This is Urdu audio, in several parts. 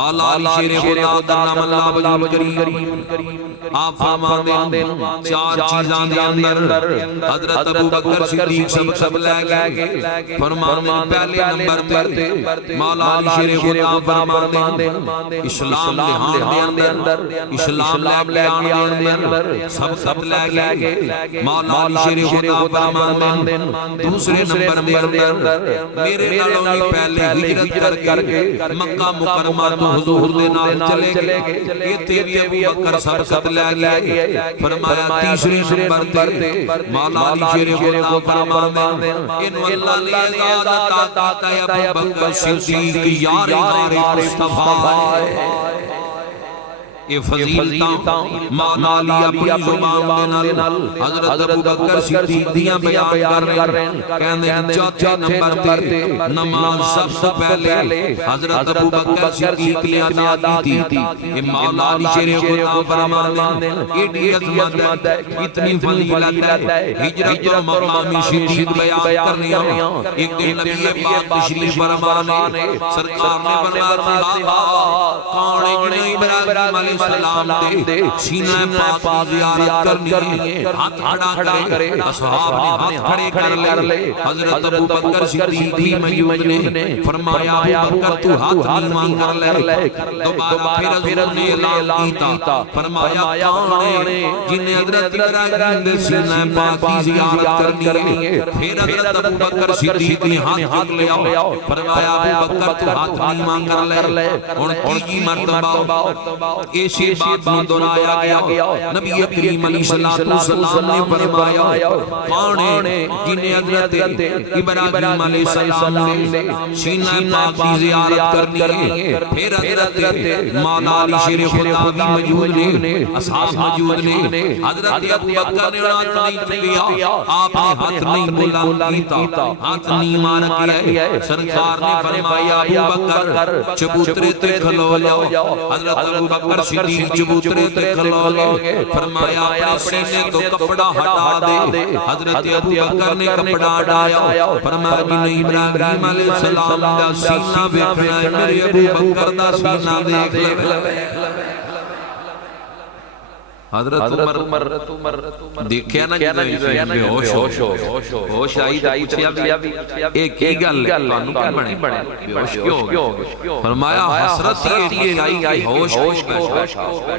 آلہ شیر خدا دلم اللہ وجود کریم آپ فرمان دیں چار چیزاں دے اندر حضرت ابو بکر صدیق سب لے گئے فرمان دیں پہلے نمبر تے مولا علی شیر خدا فرمان دیں اسلام لحان دے اندر اسلام لے آن دے اندر سب لے گئے مولا علی شیر خدا فرمان دیں دوسرے نمبر دے اندر میرے نالوں ہی پہلے ہجرت کر کے مکہ مکرمہ تو حضور دے نال چلے گئے یہ تیری ابو بکر سب لے گئے فرمایا تیسرے نمبر تے مولا علی شیر خدا فرمان دیں ان اللہ نے ازادت آتا ہے ابو بکر صدیق یار مصطفیٰ یہ فضیلتاں مولا علی اپنی زبان دے نال حضرت ابو بکر صدیق دیاں بیان کر رہے ہیں کہنے چوتھے نمبر تے نماز سب سے پہلے حضرت ابو بکر صدیق نے ادا کی تھی یہ مولا علی شیر خدا فرمان دیں ایڈی عظمت ہے اتنی فضیلت ہے ہجرت و مقام صدیق بیان کرنی ہوں ایک دن نبی پاک تشریف فرمانے سرکار نے فرمایا کون ابراہیم علیہ السلام دے سینہ پاک زیارت کرنی ہے ہاتھ کھڑا کرے اصحاب نے ہاتھ کھڑے کر لے حضرت ابو بکر صدیق بھی موجود نے فرمایا ابو بکر تو ہاتھ نیواں کر لے دوبارہ پھر حضور نے اعلان کیتا فرمایا کون ہے جنہیں حضرت ابراہیم دے سینہ پاک کی زیارت کرنی ہے پھر حضرت ابو بکر صدیق نے ہاتھ لے آؤ فرمایا ابو بکر تو ہاتھ نیواں کر لے اور تیجی مرتبہ ایسی بات میں دہرایا گیا نبی کریم علیہ السلام نے فرمایا کون ہے جنہیں حضرت ابراہیم علیہ السلام نے سینہ پاک کی زیارت کرنی ہے پھر حضرت مولا علی شیر خدا بھی موجود نے اصحاب موجود نے حضرت ابو بکر نے ہاتھ نہیں لیا آپ نے ہاتھ نہیں بلند کیتا ہاتھ نہیں مار کیا سرکار نے فرمایا ابو بکر چبوترے تے کھلو جاؤ حضرت ابو بکر صدیق چبوترے تے کھلو گے فرمایا اپنے سینے تو کپڑا ہٹا دے حضرت ابو بکر نے کپڑا ہٹایا فرمایا جنہیں ابراہیم علیہ السلام دا سینہ ویکھنا ہے میرے ابو بکر دا سینہ دیکھ لے حضرت عمر دیکھیا نا جنہیں بے ہوش آئی دا پوچھیا بھی ایک ہی گل کانوں کی بنے بے ہوش کیوں ہو فرمایا حسرت یہ آئی کہ ہوش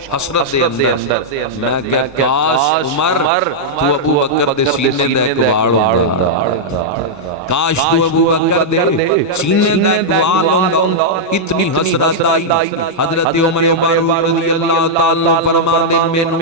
حسرت دے اندر میں کہ کاش عمر تو ابو بکر دے سینے دے اقوال ہوندہ کاش تو ابو بکر دے سینے دے اقوال ہوندہ اتنی حسرت آئی حضرت عمر فاروق رضی اللہ تعالیٰ فرمانے میں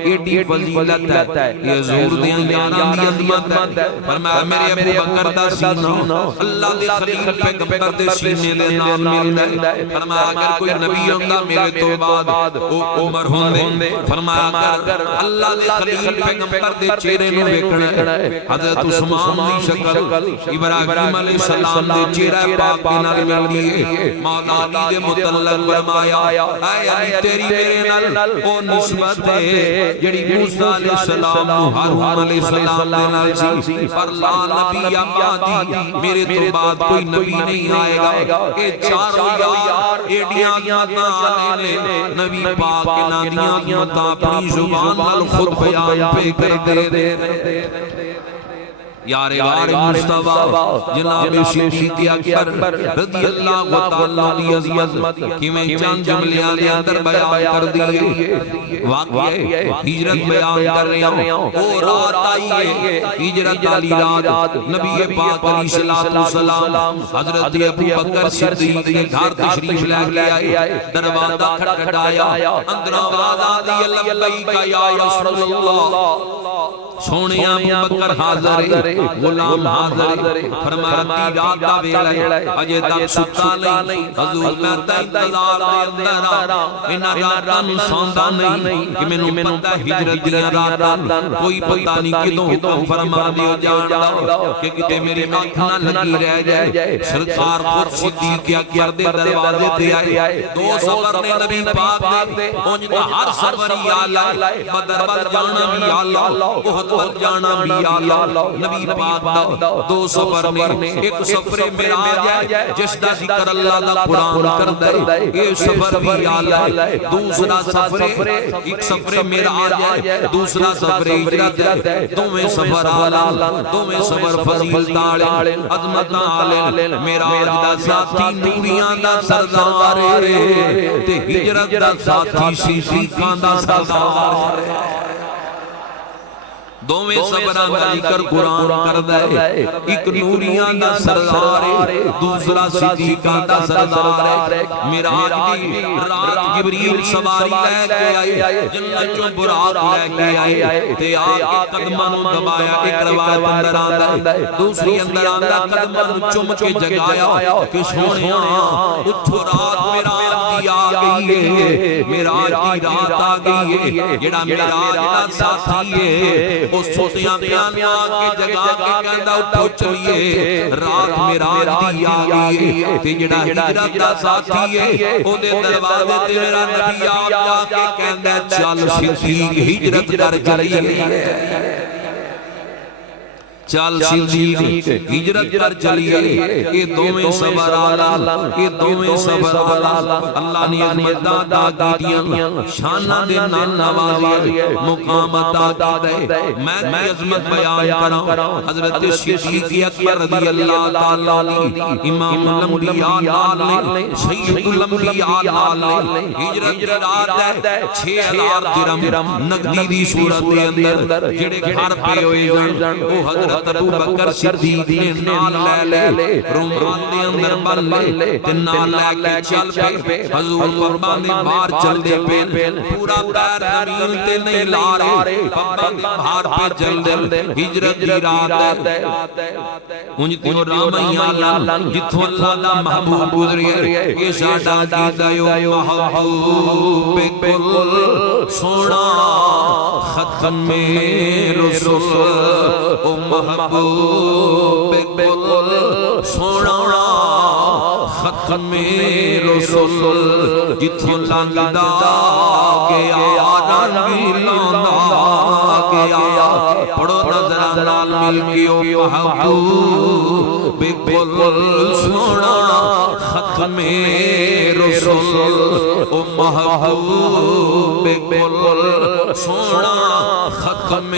ایڈی فضیلت ہے یہ حضور دیاں یاراں دی عظمت ہے فرمایا میرے ابو بکر دا سینہ اللہ دے خلیل پیغمبر دے سینے دے نال ملدا ہے فرمایا اگر کوئی نبی ہوندا میرے تو بعد او عمر ہوندے فرمایا اگر اللہ دے خلیل پیغمبر دے چہرے نوں ویکھنا ہے حضرت عثمان دی شکل ابراہیم علیہ السلام دے چہرہ پاک دے نال ملدی ہے مولا علی دے متعلق فرمایا اے علی تیری میرے نال او نسبت ہے جڑی موسیٰ علیہ السلام ہارون علیہ السلام دے نال سی پر لا نبی آبادی میرے تو بعد کوئی نبی نہیں آئے گا اے چاروں یار ایڈیاں عظمتاں آنے نے نبی پاک کے نادیاں عظمتاں اپنی زبان نال خود بیان پہ کر دے یار غار مصطفیٰ جناب صدیق اکبر رضی اللہ تعالیٰ عنہ عظمت کی میں چند جملیاں دے اندر بیان کر دیئے واقعہ ہجرت بیان کر رہے ہوں او رات آئی ہے ہجرت والی رات نبی پاک علیہ السلام حضرت ابو بکر صدیق کے گھر تشریف لے آئے دروازہ کھٹکھٹایا اندر آواز آتی لبیک یا رسول اللہ سونے ابو بکر حاضر ہے غلام حاضر ہے فرمایا دی رات دا ویلا ہے اجے تک ستا نہیں حضور میں تے انتظار دے اندر انہاں راتاں نوں سوندا نہیں کہ مینوں پتہ ہجرت دیاں راتاں کوئی پتہ نہیں کدوں حکم فرما دیو جاندا کہ کتے میری اکھ نہ لگی رہ جائے سرکار خود صدیق اکبر دے دروازے تے آئے دو سفر نے نبی پاک دے اونج دا ہر سفر یا لائے بدر بل جانا بھی یا اللہ وقت جانا بھی آلہ نبی پاک دا دو سفر نے ایک سفر معراج ہے جس دا ذکر اللہ دا قرآن کردہ ہے یہ سفر بھی آلہ ہے دوسرا سفر ایک سفر معراج ہے دوسرا سفر ہجرت ہے دوویں سفر آلہ دوویں سفر فضیلت آلے عظمت آلے معراج دا ساتھی نوریاں دا سردار تے ہجرت دا ساتھی صدیقاں دا سردار دوویں سبران دا ذکر قرآن کردہ ہے ایک نوریاں دا سردار دوسرا صدیقاں دا سردار معراج دی رات جبریل سواری لے کے آئے جنت جو براق لے کے آئے تے آگ قدمہ نو دبایا ایک روایت اندر آندہ ہے دوسری اندر آندہ قدمہ نو چم کے جگایا کہ سونیاں اتھو رات معراج دی آ گئی ہے معراج دی رات آ گئی ہے جڑا معراج دا ساتھی ہے اس سوتیاں پیانیاں کے جگہ کے کہندہ اٹھو چلیے رات معراج دی آ گئی ہے تے جڑا ہجرت دا ساتھی ہے او دے دروازے تے میرا نبی آپ جا کے کہندہ چل صدیق ہجرت کر چلیے چل صدیق ہجرت کر چلیے یہ دوویں سفر آلہ یہ دوویں سفر آلہ اللہ نے عظمت عطا کیتیاں شانہ دے نال نوازی مقام عطا کیتا ہے میں عظمت بیان کراں حضرت صدیق اکبر رضی اللہ تعالی عنہ امام الانبیاء نال نے سید الانبیاء نال نے ہجرت دی رات ہے 6000 درہم نقدی دی صورت دے اندر جڑے گھر پے ہوئے جان او حضرت ابو بکر صدیق نے نال لے رومان دے اندر بن لے تے نال لے کے چل پے حضور پاپا نے باہر چل دے پے پورا پیر زمین تے نہیں لا رہے پاپا نے باہر پہ چل دے ہجرت دی رات ہے انج تے رامیاں لال جتھوں اللہ دا محبوب گزریا یہ ساڈا دیدا یو محبوب کل سونا ختم رسول او محبوب کل سونا ختم رسول جتھوں لنگدا گیا رنگ لاندا گیا پڑھو نظر نال مل کے او محبوب کل سونا ختم رسول او محبوب کل سونا ختم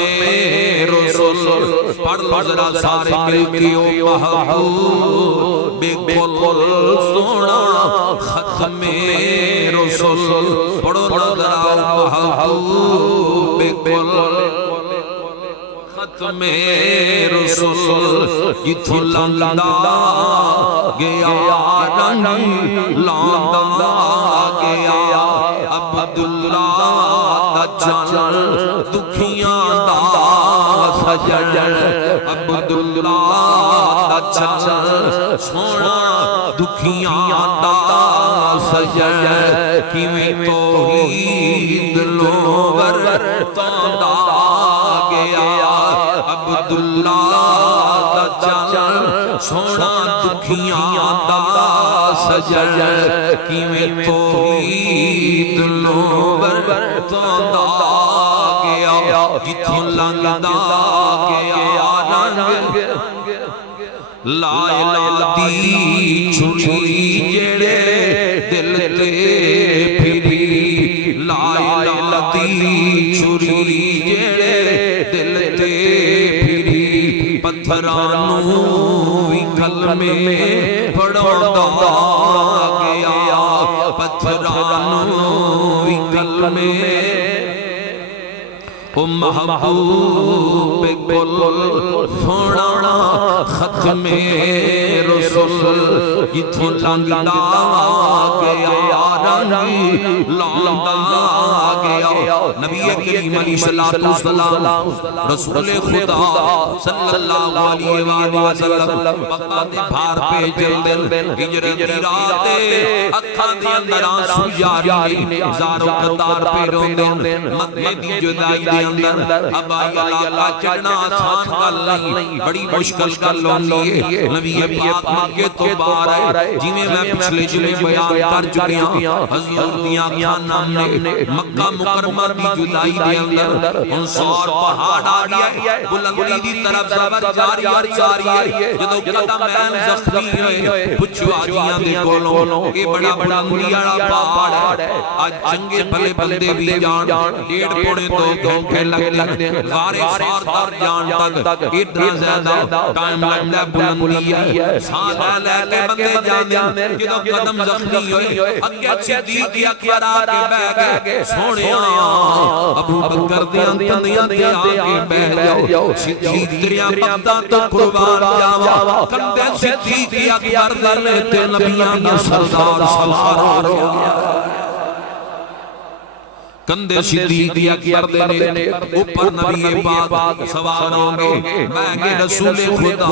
رسول پڑھ لو ذرا سارے مل کے او محبوب کل سونا ختم رسول پڑھو ذرا محبوب کل ختم رسول جتھوں لنگدا گیا رنگ لاندا گیا عبداللہ دا جان دکھیاں دا سجن عبداللہ دا جان سونا دکھیاں دا سجن کیویں توحید لوور تاندا گیا عبداللہ دا جان سونا دکھیاں دا سجن کیویں توحید لوور تاندا گیا جتھوں لنگدا گیا رنگ لا الہ دی چھری جڑے دل تے پھری لا الہ دی چھری جڑے دل تے پھری پتھرانوں وی کلمے پڑھاوندا گیا پتھرانوں وی کلمے او محبوب کل سونا ختم رسول جتھوں لنگدا گیا رنگ لاندا گیا نبی کریم علیہ السلام رسول خدا صلی اللہ علیہ وآلہ وسلم پاپا دے بھار پہ چل دل ہجرت دی رات اکھاں دے اندر آنسو جاری نے زاروں قطار پہ روندے مدے دی جدائی دے اندر اب آئی علاقہ چڑھنا آسان کر نہیں بڑی مشکل کر لونی ہے نبی پاک مکے تو بار ہے جی میں پچھلے جمعے بیان کر چکے ہیں حضور دیاں کھانا نے مکہ مکرمہ کی جدائی دے اندر انصار پہاڑ آ گیا بلندی دی طرف زبر جاری ہے جدو قدم این زخمی ہوئے پچھو آجیاں دے کولوں اے بڑا بلندی آڑا پہاڑ ہے آج چنگے بھلے بندے بھی جان 1.5 پونے 2 گھنٹے لگتے غارے ساردار جان تک اتنا زیادہ ٹائم لگتا بلندی ہے سالہ لے کے بندے جانے جدو قدم زخمی ہوئے اگے صدیق اکبر آگے بہ گئے سوڑے ابو بکر دیاں تندیاں دے آگے بہ جاؤ صدیق تریاں بغدہ تو قربان جاوا کندے صدیق اکبر دے تے نبیاں دا سردار سوار ہو گیا کندے صدیق اکبر دینے اوپر نبی پاک سوار ہوں گے میں گے رسول خدا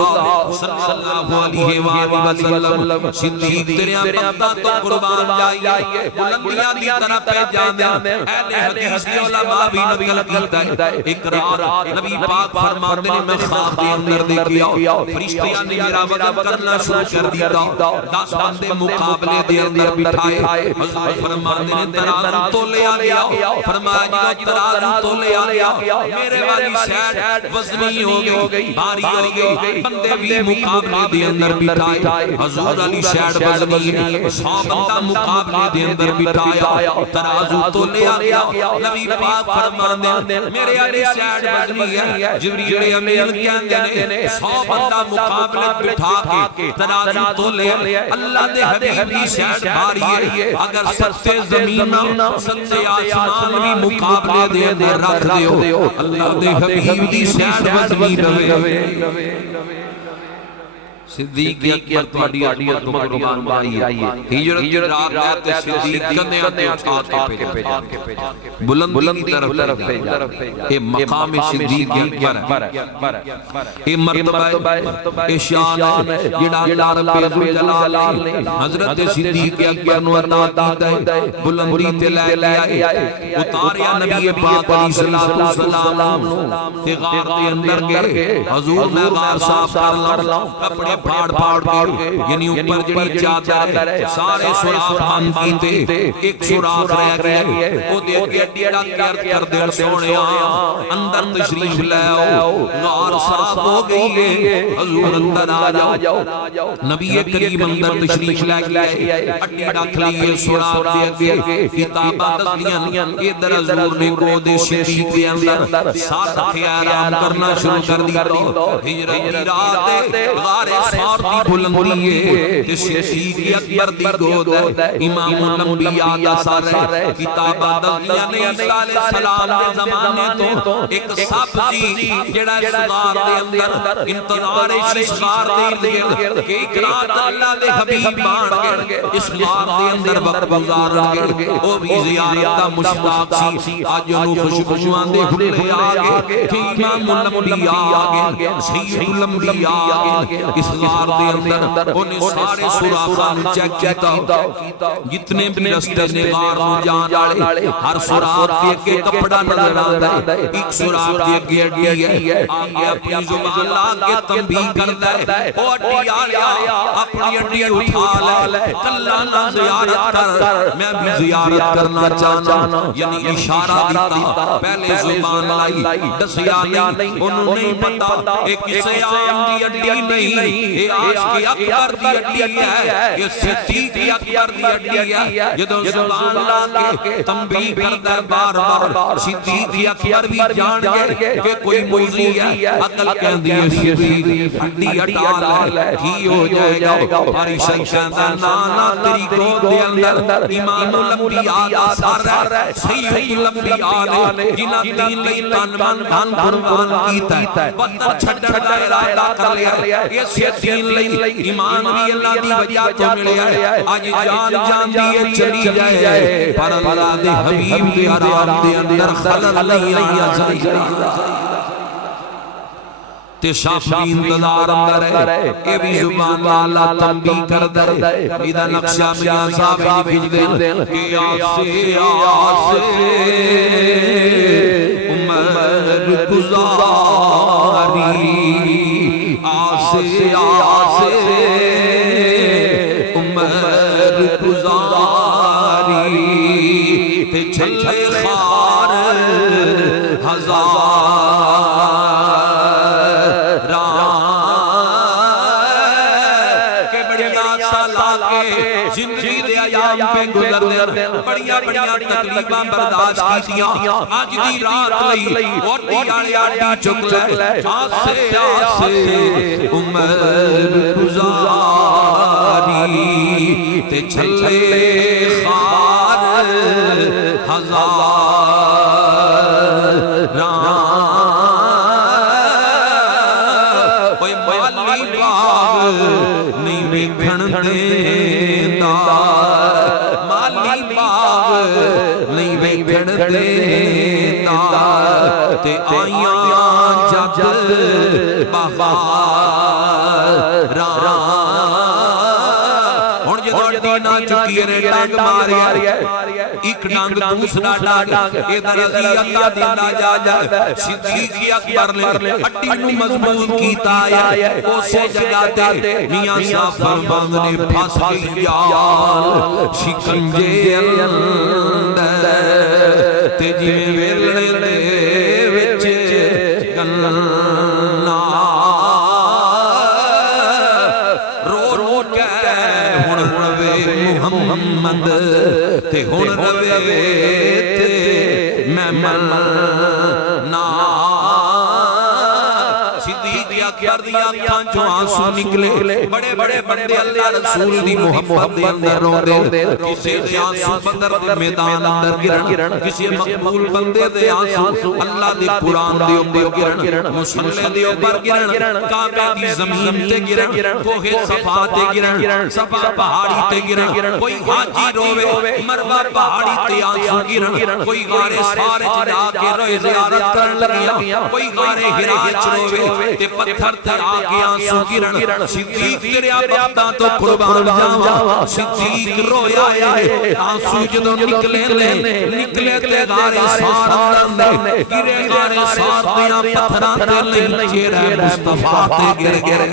صلی اللہ علیہ وآلہ وسلم صدیق تیریاں بغدہ تو قربان جائیے بلندیاں دی طرح پہ جانے اہل حدیث کی علماء بھی نقل کیتا ہے ایک رات نبی پاک فرماتے ہیں میں خواب کے اندر دیکھیا فرشتیاں نے میرا وزن کرنا شروع کر دیتا 10 بندے مقابلے دے اندر بٹھائے حضور فرماتے ہیں ترازو تو لے آیا فرمایا جدو ترازو تو لے آیا میرے والی سیڈ وزنی ہو گئی باری ہو گئی بندے بھی مقابلے دے اندر بٹھائے حضور علی سیڈ وزنی ہے 100 بندہ مقابلے دے اندر بٹھایا ترازو تو لے آیا نبی پاک فرمانے میرے علی سیڈ وزنی ہے جبریل امین کہندے نے 100 بندہ مقابلے بٹھا کے ترازو تو لے اللہ دے حبیب دی سیڈ باری ہے اگر ستے زمین ستے آسمان بھی مقابلے دے اندر رکھ دیو اللہ دے حبیب دی سیڈ وزنی رہے صدیق اکبر تواڈی عظمت تو قربان بھائی ہجرت کی رات رہتے صدیق کنے آتے اٹھا کے پہ بلندی کی طرف پہ یہ مقام صدیق اکبر ہے یہ مرتبہ یہ شان ہے جڑا اللہ رب الجلال نے حضرت صدیق اکبر نو عطا کیتا ہے بلندی تے لے آئے اتاریا نبی پاک علیہ السلام تے غار دے اندر گئے حضور نے غار صاف کر لا کپڑے پھاڑ کے یعنی اوپر جڑی چادر ہے سارے سوراخ بند کیتے ایک سوراخ رہ گیا او دے اگے ڈیڑا کر دے سونیا اندر تشریف لے آؤ غار صاف ہو گئی ہے حضور اندر آ جاؤ نبی کریم اندر تشریف لے گئے اٹی رکھ لیے سوراخ دے اگے کتاباں دستیاں ادھر حضور نے کو دے صدیق دے اندر ساتھ آرام کرنا شروع کر دیا ہجرت کی رات غار صاف دی بلندی ہے تے صدیق اکبر دی گود ہے امام الانبیاء دا سر ہے کتاباں دستیاں نے عیسیٰ علیہ السلام دے زمانے تو ایک سب جی جڑا اسغار دے اندر انتظار اسغار دے گرد کہ ایک رات اللہ دے حبیب بان گئے اسغار دے اندر وقت گزارن گئے او بھی زیارت دا مشتاق سی آج انہوں خوشبوئاں دے بھلے آگے کہ امام الانبیاء آگے سید الانبیاء آگے اسغار دے اندر انہیں سارے سوراخان چیک کیتا جتنے بھی رستے نے غار نو جان آڑے ہر سوراخ کے کپڑا نظر آتا ہے ایک سوراخ کے اڈی ہے آگے اپنی زبان لا کے تنبیہ کرتا ہے او اڈی آلیا اپنی اڈی اٹھا لے کلہ نہ زیارت کر میں بھی زیارت کرنا چاہنا یعنی اشارہ دیتا پہلے زبان لائی دسیا نہیں انہوں نہیں پتا ایک اسے عام دی اڈی نہیں اے آج کی اکبر دی اڈی ہے یہ صدیق اکبر دی اڈی ہے جدو زبان لا کے تنبیہ کرتا ہے بار بار صدیق اکبر بھی جان گئے کہ کوئی موضوع ہے عقل کہندی ہے صدیق اڈی اٹھا لے ہی ہو جائے گا ہماری شیخ نانا تیری گود دے اندر امام الانبیاء دا سر ہے سید الانبیاء نے جنہ دین لئی تن من دھن قربان کیتا ہے وطن چھڈن دا ارادہ کر لیا یہ دین لئی ایمان بھی اللہ دی وجہ تو ملیا ہے آج جان دیئے چلی جائے پر اللہ دے حبیب دے حرام دے اندر خلل نہیں آیا جائے تے شافین انتظار اندر ہے اے بھی زبان والا تنبیہ کر دے ایدہ نقشہ میاں صاحب ہی بھج دیں کہ آسے عمر گزاری آسے عمر گزاری چھلے خار کہ بڑیاں سالا کے زندگی دے ایام پہ گزر دے بڑیاں تکلیفاں برداشت کیتیاں آج دی رات لئی ووٹی آڑی چک لے آسے عمر گزاری تے چھلے خار کوئی مالی باغ نہیں ویکھن دیندا مالی باغ نہیں ویکھن دیندا تے آیاں جب بہار ہن جدوں دینا چکی نے ڈنگ ماریا ایک ڈنگ دوسرا ڈنگ ادھر اللہ دینا جا صدیق اکبر نے ہڈی نو مضبوط کیتا ہے اسے جگہ تے میاں صاحب فرماند نے پھس گئی یار شکنجے اندر تے جویں ویلنے دے وچ گنا محمد تے ہن روے تے میں مرنا صدیق اکبر دی آنکھاں چوں آنسو نکلے بڑے بندے اللہ رسول دی محبت دے اندر روندے کسے دے آنسو بدر دے میدان اندر گرن کسے مقبول بندے دے آنسو اللہ دے قرآن دے اوپر گرن مصلی دے اوپر گرن کعبہ دی زمین تے گرن کوہ صفا تے گرن صفا پہاڑی تے گرن کوئی حاجی روے مروہ پہاڑی تے آنسو گرن کوئی غار سار جا کے روئے زیارت کرن لگیا کوئی غار ہرا چ روے تے پتھر تے آگے آنسو گرن صدیق تیرے بختاں تو قربان جاواں صدیق رویا ہے آنسو جدوں نکلے تے غار سار اندر گرے غار سار دیاں پتھراں تے نہیں چہرہ مصطفیٰ تے گر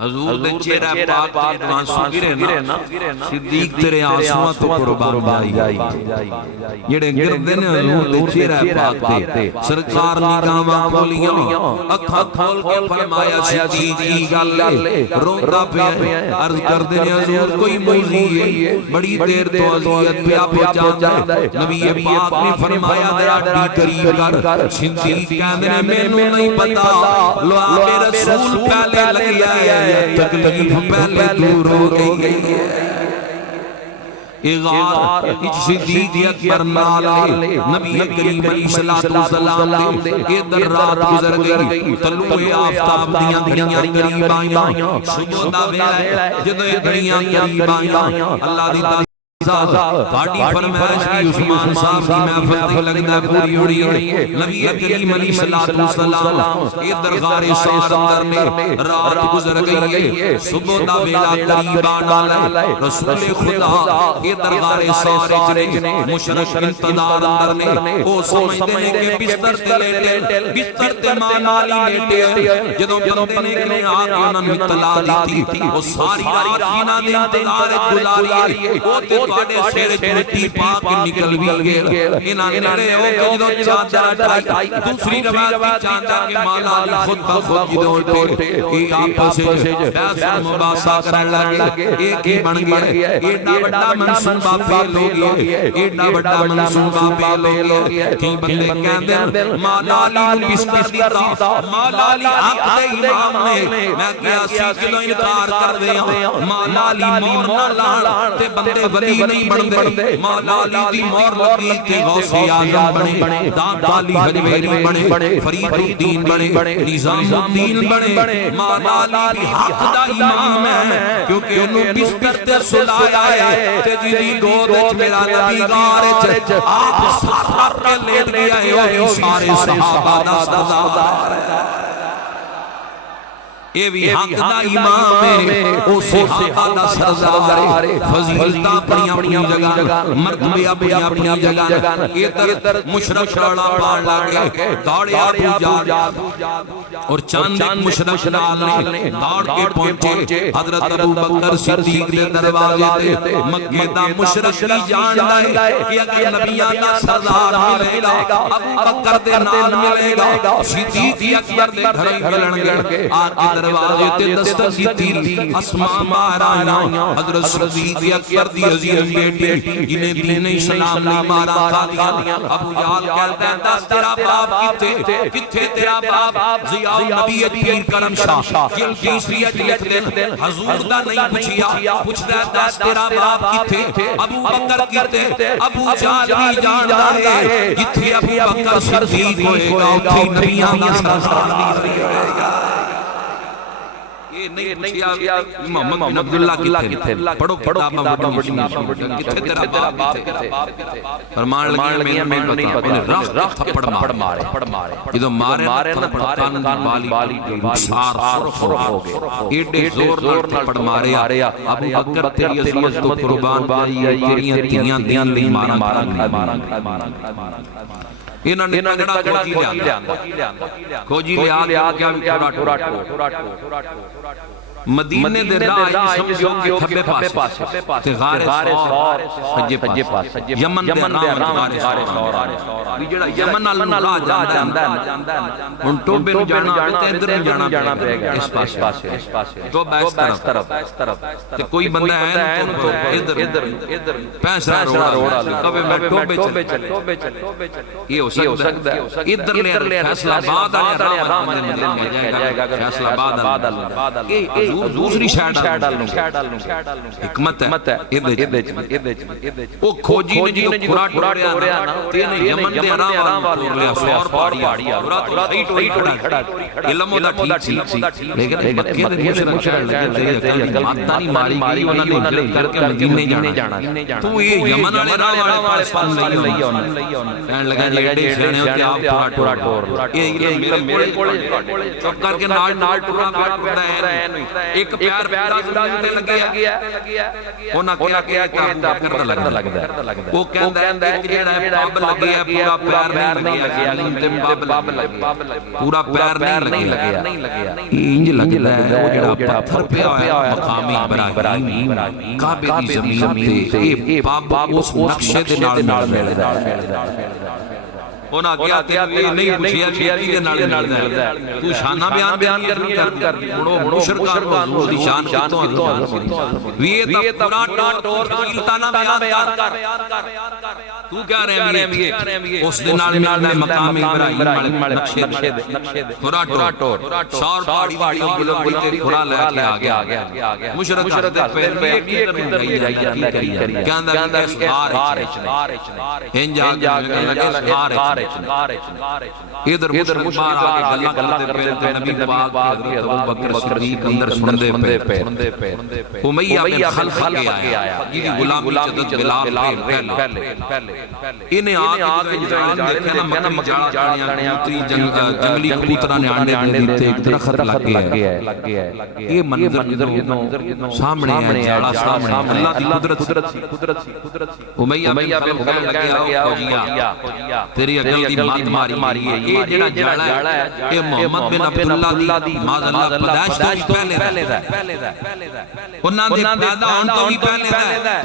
حضور دے چہرہ پاک تے آنسو گرے نا صدیق تیرے آنسواں تو قربان جائی جڑے گردے نے حضور دے چہرہ پاک تے سرکار نگاہاں کھولیاں اکھاں کھول کے فرمایا صدیق کی گل روندا پیا عرض کردے نے حضور کوئی موذی ہے بڑی دیر تو اذیت پیا پہنچاندا ہے نبی پاک نے فرمایا ذرا قریب کر صدیق کہندے نے مینوں نہیں پتہ لو آگے رسول پہلے لگیا ہے تکلیف پہلے دور ہو گئی غار صدیق اکبر نال نبی کریم علیہ السلام دے ادھر رات گزر گئی طلوع آفتاب دیاں گھڑیاں قریب آئیاں صبح دا ویلا ہے جدوں یہ گھڑیاں قریب آئیاں اللہ دی باڈی فرمائش کی عثمان صاحب کی محفل تے لگدا پوری ہوئی ہے نبی کریم علیہ السلام ادھر غار سار اندر میں رات گزر گئی ہے صبح دا ویلا قریب آنا ہے رسول خدا ادھر غار سار چنے مشرق انتظار اندر نے او سمجھدے نے کہ بستر تے لیٹے بستر تے ماں نالی لیٹے جدوں بندے نے کہ آ کے انہاں نوں اطلاع دتی او ساری رات جنہاں دے انتظار گزاری ہے او تے تواڈے سر مٹی پاک نکل بھی گئے انہاں نے او جدوں چادر اٹھائی دوسری روایت میں چادر کے مولا علی خود بخود جدوں اٹھے یہ آپس وچ بحث مباحثہ کرن لگے ایک ہی بن گیا ایڈا بڑا منصوبہ فیل ہو گیا ایڈا بڑا منصوبہ فیل ہو گیا کئی بندے کہندے مولا علی نوں بستر دتا مولا علی حق دے امام نے میں کیا سی جدوں انکار کر دیا مولا علی مور نہ لان تے بندے ولی نہیں بندے مولا علی دی مور لگی تے غوث اعظم بنے داد علی حجویری بنے فرید الدین بنے نظام الدین بنے مولا علی حق دا امام ہے کیونکہ انہوں بستر تے سلایا ہے تے جی گود وچ میرا نبی غار وچ آپ سر کے لیٹ گیا ہے او سارے صحابہ دا سردار ہے اے بھی حق دا امام ہے او سے حق دا سردار فضیلتہ اپنی اپنی جگہ مرتبے اپنی اپنی جگہ ادھر مشرق راڑا پار لگے دوڑے ابو جال اور چاند ایک مشرق نال نے دوڑ کے پہنچے حضرت ابو بکر صدیق دے دروازے تے مکے دا مشرق کی جاندا ہے کہ اگر نبیاں دا سردار ملے گا ابو بکر دے نال ملے گا صدیق اکبر دے گھر ملن گے آ دروازے تے دستک کیتی اسماء مہرائیاں حضرت صدیق اکبر دی عزیز بیٹی جنہیں دین اسلام نے مارا تھا ابو جہل کہتا ہے دس تیرا باپ کتھے تیرا باپ ضیاء النبی پیر کرم شاہ جن تیسری اج لکھ دین حضور دا نہیں پوچھیا پوچھتا ہے دس تیرا باپ کتھے ابو بکر کتھے ابو جہل بھی جاندا ہے جتھے ابو بکر صدیق ہوئے گا اتھے نبیاں دا سردار بھی ہوئے گا یہ نہیں پوچھیا محمد بن عبداللہ کتھے پڑھو کتابہ بڑی کتھے تیرا باپ کتھے فرمان لگے میں نہیں پتا رخ تھپڑ مارے جدو مارے تھپڑ کان بالی سار سرخ ہو گئے ایڈے زور تھپڑ مارے ابو بکر تیری عظمت تو قربان بائی تیریاں دیاں لی مارا انہوں نے تگڑا کھوجی لے آگیا ٹورا مدینے دے راہ سمجھو کہ کھبے پاسے تے غار سور سجے پاس یمن دے راہ غار سور بھی جڑا یمن نال راہ جاندا ہے ہن ٹوبے نوں جانا تے ادھر نوں جانا پے گا اس پاسے تو بیس طرف تے کوئی بندہ ہے تو ادھر پیسہ روڑا کبے میں ٹوبے چلے یہ ہو سکتا ہے ادھر لے فیصلہ آباد والے راہ میں جائے گا فیصلہ آباد دوسری شاید ڈالنوں حکمت ہے وہ کھوجی نے جو کھرا ٹوریا نا تین یمن دے راہ والے لیا سور پاڑیا پورا صحیح کھڑا علم دا ٹھیک سی لیکن مکے دے مشرک لگے تھے ماتا نہیں ماری انہوں نے ہجرت کر کے مدینے جانا تو یہ یمن والے راہ والے پاس لئی کہنے لگا جیڑے سینے ہوتے آپ پورا ٹور یہ علم میرے کولے چپ کر کے نال ٹورا پڑتا ہے ایک پیار زمین تے لگیا انہاں کیا کہ کرتا لگدا وہ کہندا ہے کہ جڑا پاب لگیا پورا پیار نہیں لگیا علم تے پاب لگیا پورا پیر نہیں لگیا انج لگدا ہے وہ جڑا پتھر پہ آیا مقامی ابراہیم کعبے دی زمین تے اے پاب اس نقشے دے نال ملدا ہے انہاں کیا تے نہیں پوچھیا کہ دے نال ملدا ہے تو شانہ بیان کر بڑو مشرکان حضور دی شان کتوں وی تے پورا ٹور فضیلتاں بیان کر تو کیا رہے ہیں اس دن نال ملنے مقام ابراہیم والے نقشے دے پورا ٹور سور پاڑی کلو تے کھڑا لے کے آ گیا مشرک دے پیر پہ کدھر گئی جائی کہندا کہ سار ہن جا لگے ادھر مشرک باہر آ کے گلاں دے پیر تے نبی پاک حضرت ابو بکر صدیق اندر سندے پے امیہ بن خلف آیا جی غلامی جدت بلال پہلے انہیں آگے دیکھے نا مکہ جاڑیاں جنگلی کبوترہ نے آنڈے دیتے ایک درخت لگ گیا ہے یہ منظر سامنے ہے جاڑا سامنے اللہ کی قدرت سی امیہ بن خلف لگیا فوجیہ تیری اگل دی مات ماری ہے یہ جڑا جاڑا ہے یہ محمد بن عبداللہ دی ماذا اللہ پدائش تو بھی پہلے دا انہاں دے پیدا ہون تو بھی پہلے دا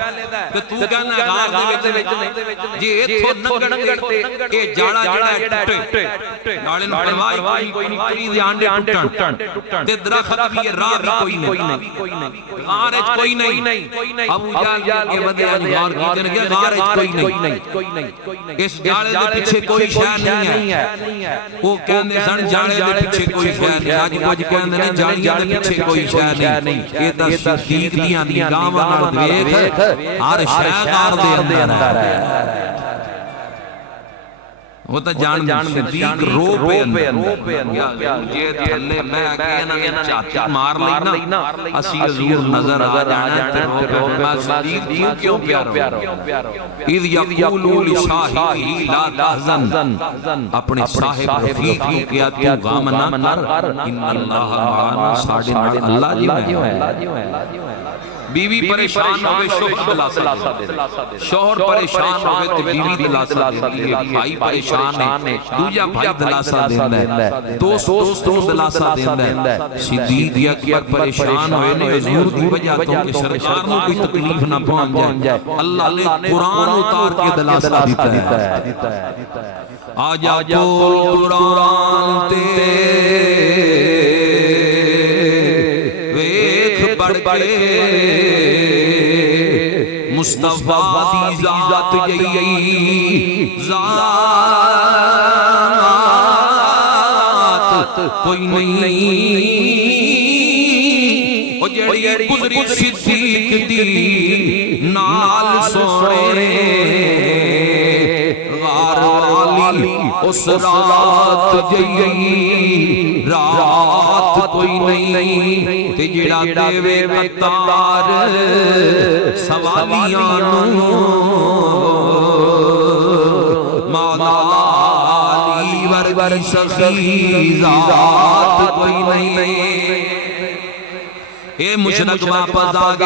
کہ تو کہنا غار دے وچ جی ایتھوں ننگڑ تے اے جاڑا جڑا ٹوٹے جاڑے نوں پرواہ کوئی نہیں کری دے آنڈے ٹوٹن تے درخت بھی راہ بھی کوئی نہیں غار وچ کوئی نہیں ابو جہل کے ودے غار کیتے کہ غار وچ کوئی نہیں اس جاڑے دے پیچھے کوئی شے نہیں ہے وہ کہندے سن جاڑے دے پیچھے کوئی شے نہیں اج کچھ کہندے نے جاڑیاں دے پیچھے کوئی شے نہیں اے تے صدیق دیاں نگاہاں نال ویکھ ہر شے غار دے اندر ہے وہ تو جان صدیق رو پہ اندر جے تھلے میں آگے انہاں چاچی مار لینا اسی حضور نظر آ جانا تے رو پہ میں صدیق کیوں پیارا اذ یقولو لشاہی لا تحزن اپنے صاحب رفیق کو کیا تو غام نہ کر ان اللہ معانا ساڑھے نال اللہ جو ہے بیوی پریشان ہوئے شوہر دلاسہ دے شوہر پریشان ہوئے تو بیوی دلاسہ دے بھائی پریشان ہے دوجہ بھائی دلاسہ دے دوست دلاسہ دے صدیق اکبر پریشان ہوئے نے حضور دی وجہ تو کہ سرکار میں کوئی تکلیف نہ پہنچ جائے اللہ نے قرآن اتار کے دلاسہ دیتا ہے آجا کول قرآن تے بڑھ کے مصطفیٰ دی ذات یہی ذات کوئی نہیں وہ جڑی گزری صدیق دی نال سونے غار والی اس رات یہی رات کوئی نہیں تے جڑا دیوے قطار سوالیاں مولا علی ور سخی ذات کوئی نہیں اے مشرک واپس آگے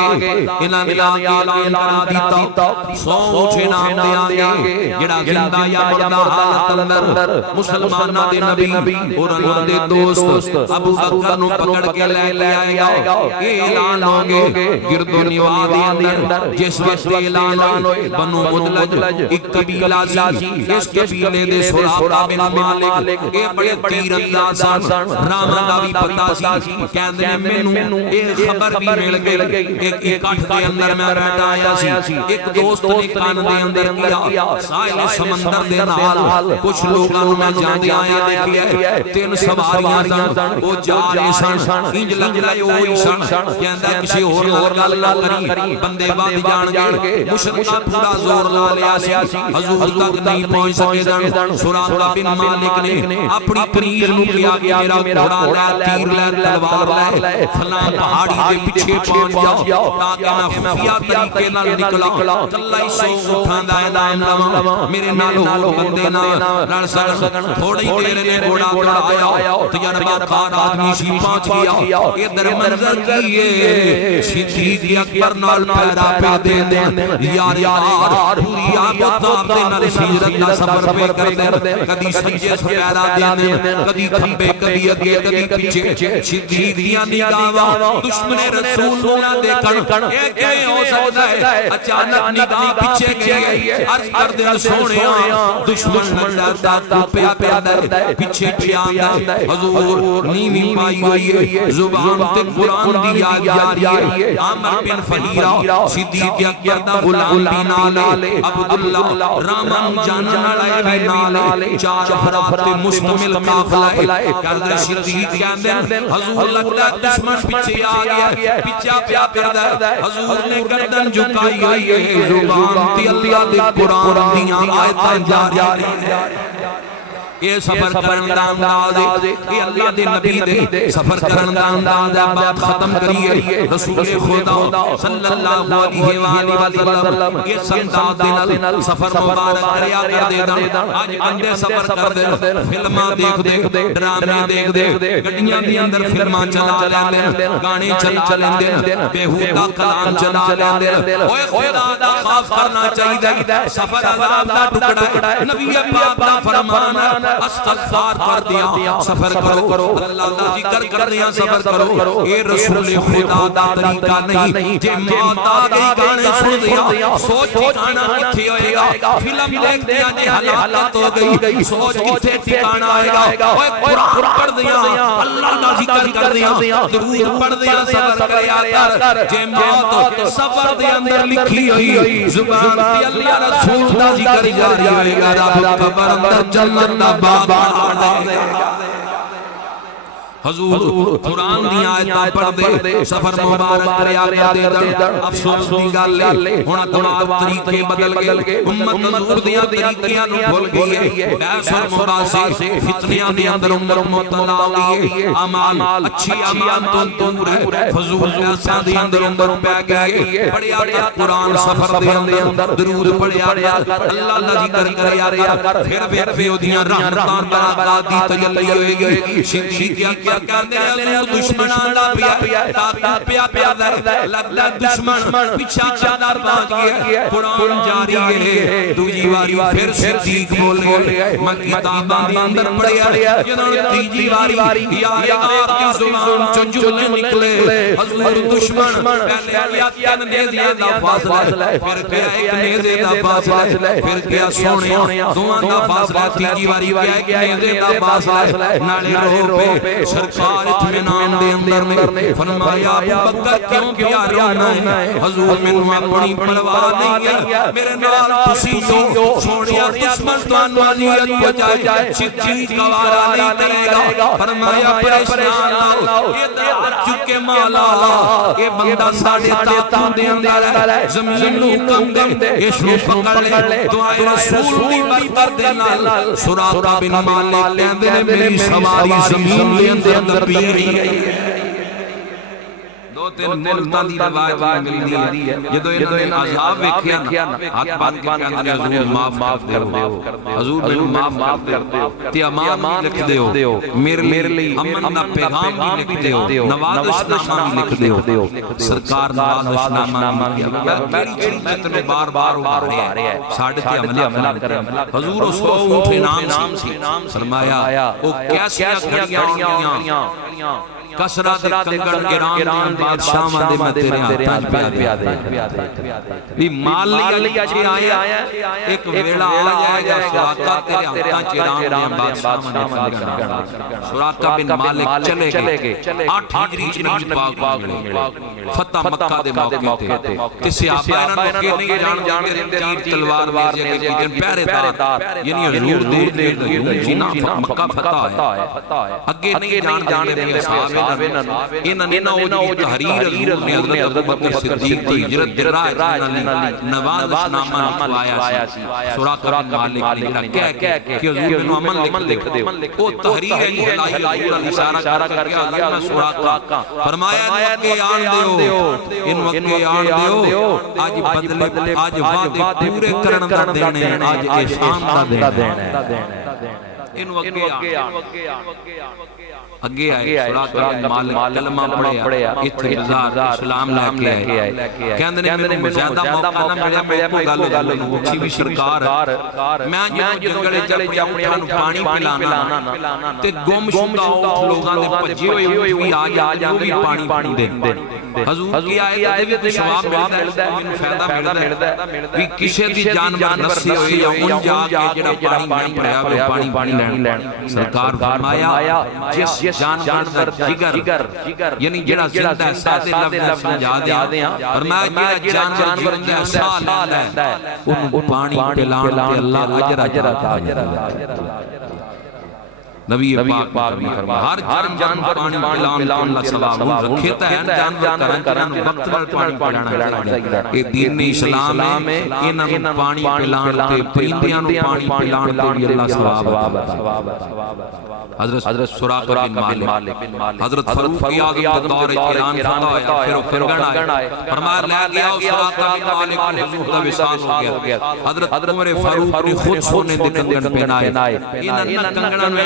انہاں نے آگے اعلان کرا دیتا سو اٹھے نام دے آگے جڑا زندہ یا مردہ حالت اندر مسلمانہ دے نبی اور انہاں دے دوست ابو بکر نو پکڑ کے لے آئے گا اے اعلان ہوگے گرد و نواح دے اندر جس وقت اعلان ہوئے بنو مدلج ایک قبیلہ سی اس قبیلے دے سراقہ بن مالک اے بڑے تیر انداز سن رامن دا بھی پتہ سی کہندے مینوں خبر بھی مل گئی ایک اکٹھ کے اندر میں بیٹھا آیا سی ایک دوست نے کان دے اندر کیا ساحل سمندر دے نال کچھ لوگاں میں جاندے آیا دیکھیا ہے 3 سواریاں سن وہ جا رہے سن انج لگ لائے ہوئی سن کہندا کسی اور گل نہ کری بندے بعد جان گے مشرکاں پورا زور لا لیا سی حضور تک نہیں پہنچ سکے سن سراقہ بن مالک نے اپنی پنیر نو کیا کہ میرا گھوڑا لے تیر لے تلوار لے فلاں پہاڑ دے پیچھے پہنچ جاؤ تاکہ میں خفیہ طریقے نال نکلا کلا ہی سو اٹھاندا ہے دائم لما میرے نالو بندے نال سکن تھوڑی دیر نے گھوڑا چڑھایا تجربہ کار آدمی سی پہنچ گیا ادھر منظر کیے صدیق اکبر نال پیرا پہ دے یار پوری آباد دے نال ہجرت دا سفر پہ کر دے کدی سجے سپیرا دے کدی کھمبے کدی اگے کدی پیچھے صدیق دیاں نگاہاں دشمن رسول نہ دیکھن اے کیویں ہو سکتا ہے اچانک نگاہ پیچھے گئی ہے عرض کر دے سونےاں دشمن ڈردا ٹوپیا پیندا ہے پیچھے پھیاندا ہے حضور نیوی پائی ہوئی ہے زبان تے قرآن دی یاد جاری ہے عامر بن فہیرہ صدیق اکبر دا غلام بھی نال عبداللہ رامان جانن والے بھی نال 4 افراد تے مشتمل قافلہ ہے کردے صدیق کہندے حضور لگدا دشمن پیچھے آ گیا پیچھا پیا کردا ہے حضور نے گردن جھکائی ہوئی ہے زبان تے اللہ دے قرآن دیاں آیتاں جاری ہیں یہ سفر کرن دا انداز ہے یہ اللہ دے نبی دے سفر کرن دا انداز ہے بات ختم کریے رسول خدا صلی اللہ علیہ وآلہ وسلم یہ سنداد دے نال سفر مبارک کریا کر دے دا آج بندے سفر کر دے فلماں دیکھ دے ڈرامے دیکھ دے گڈیاں دے اندر فلماں چلا لیندے گانے چلا لیندے بےہودہ کلام چلا لیندے اوے خدا دا خوف کرنا چاہیے سفر عذاب دا ٹکڑا ہے نبی پاک دا فرمان استغفار کر دیا سفر کرو اللہ دا ذکر کر دیا سفر کرو اے رسول خدا دا طریقہ نہیں جے موت آ گئی گانے سن دیا سوچ ٹھکانا کتھے ہوئے گا فلم دیکھ دیا جے حالات ہو گئی سوچ کتھے ٹھکانا آئے گا اوے قرآن پڑھ دیا اللہ دا ذکر کر دیا درود پڑھ دیا سفر کریا کر جے موت سفر دے اندر لکھی ہوئی زبان تے اللہ رسول دا ذکر جاری ہوئے گا رب قبر اندر جنت دا حضور قرآن دی آیتاں پڑھ دے سفر مبارک کریا کردے در افسوس دی گل ہن تمام طریقے بدل گئے امت حضور دیاں طریقیاں نوں بھول گئی ہے ایسر مباسی فتنیاں دے اندر مبتلا ہوئی ہے اعمال اچھی اعمال تو دور ہے فضول ایسا دے اندر پہ گئے پڑھیا گیا قرآن سفر دے اندر درود پڑھیا گیا اللہ دا ذکر کریا گیا پھر ویکھیو دیاں رحمتاں برکات دی تجلی ہوئی گئی صدیق کیا کہندے ہیں دشمناں دا پیا لگدا دشمن پیچھے چادر پہنچ گیا قرآن جاری ہے دوجی واری پھر صدیق بول گئے میں کتاباں دے اندر پڑھیا جنہوں تیجی واری یا کی زبان چنجل نکلے حضور دشمن پہلے آیات نیزے دا فاصلہ پھر کیا ایک نیزے دا فاصلہ پھر کیا سونے دوان دا فاصلہ تیجی واری کیا ایک نیزے دا فاصلہ نالے رو پہ سرکار اطمینان دے اندر نے فرمایا ابو بکر کیوں کیا رونا ہے حضور مینوں اپنی پرواہ نہیں ہے میرے نال تسی جو چھوڑیا دشمن تانوں اذیت پہنچائے صدیق گوارا نہیں کرے گا فرمایا پریشان نہ یہ دعوت چکے مولا یہ بندہ ساڈے طاقت دے اندر ہے زمین نوں حکم دے اس نوں پکڑ لے دعائے رسول دی برکت دے نال سراقہ بن مالک کہندے نے میری سواری زمین دے اندر پی رہی ہے دو تین ملتاں دی روایت ملدی ہے جدو انہوں نے عذاب ویکھیا نا ہاتھ بات کے اندر حضور معاف کر دیو حضور مینوں معاف کر دیو تے امان بھی لکھ دیو میرے لئی امن دا پیغام بھی لکھ دیو نوازش نامہ بھی لکھ دیو سرکار نوازش نامہ بھی میری چیز تینوں بار بار آ رہا ہے ساڈے تے حملہ کر حضور اس کو اونٹ انعام سی فرمایا او کیسیاں گھڑیاں آنگیاں کسرہ دے کنگن گران بادشاہاں دے میں تیرے ہاتھاں پیا دے بھی مال لئی اچھے آیا ایک ویڑا آ جائے گا سراقہ تیرے ہاتھاں چیران دے بادشاہاں دے کنگن سراقہ بن مالک چلے گئے 8 ہجری چنیج پاک ملے فتح مکہ دے موقع تے کسی آبا انہاں موقع نہیں جان دے تیر تلوار ویجے گئے جن پہرے دار یعنی حضور دے جینا مکہ فتح ہے اگے نہیں جان دے صحابہ انہاں نے او جی تحریر حضور نے حضرت ابو بکر صدیق کی ہجرت دے راہ نوازش نامہ لکھوایا سی سراقہ بن مالک نے کہہ کہ حضور نے امن لکھ دے او تحریر الہی حضور علیہ اشارہ کر کے حضور نے سراقہ فرمایا ان وقت آن دیو آج بدلے آج وعدے پورے کرن دا دینے آج احسان دا دینے ان وقت اگے آئے سراقہ بن مالک کلمہ پڑھیا اتبزار اسلام لے کے آئے کہندے نے میرے زیادہ موقع نہ ملیا میں کو گل اچھی بھی سرکار میں جو جنگلے چلے اپنے پانی پلانا تے گم شدہ لوگاں دے بھجے ہوئے بھی آ جاندے وہ بھی پانی دے حضور کی آیت دے وچ ثواب ملدا ہے مینوں فائدہ ملدا ہے کہ کسے دی جانور نسی ہوئی یا اون جا کے جڑا پانی نہیں بھریا وہ پانی لین سرکار فرمایا جس جانور دا جگر یعنی جڑا زندہ ہے سادے لفظ سمجھا دیاں فرمایا جڑا جانور زندہ ہے سا لیندا ہے اونوں پانی پلان تے اللہ اجر عطا نبی پاک بھی فرمایا ہر جانور پانی پلان اللہ ثواب رکھتا ہے جانور کرن وقت پر پانی پلانا چاہیے یہ دین اسلام ہے انہاں پانی پلان تے پرندیاں نوں پانی پلان تے بھی اللہ ثواب حضرت سراقہ بن مالک حضرت فاروق اعظم کا دور ایران فتح ہویا پھر گن آئے فرمایا لے گیا سراقہ بن مالک حضور کا وصال ہو گیا حضرت عمر فاروق نے خود سونے دے کنگن پہنائے انہاں کنگناں میں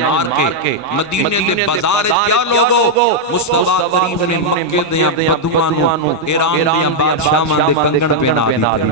مار کے مدینے دے بازار کیا لوگو مصطفیٰ کریم نے مکے دیاں بدواں نوں ایران دیاں بادشاہاں دے کنگن پہنا دی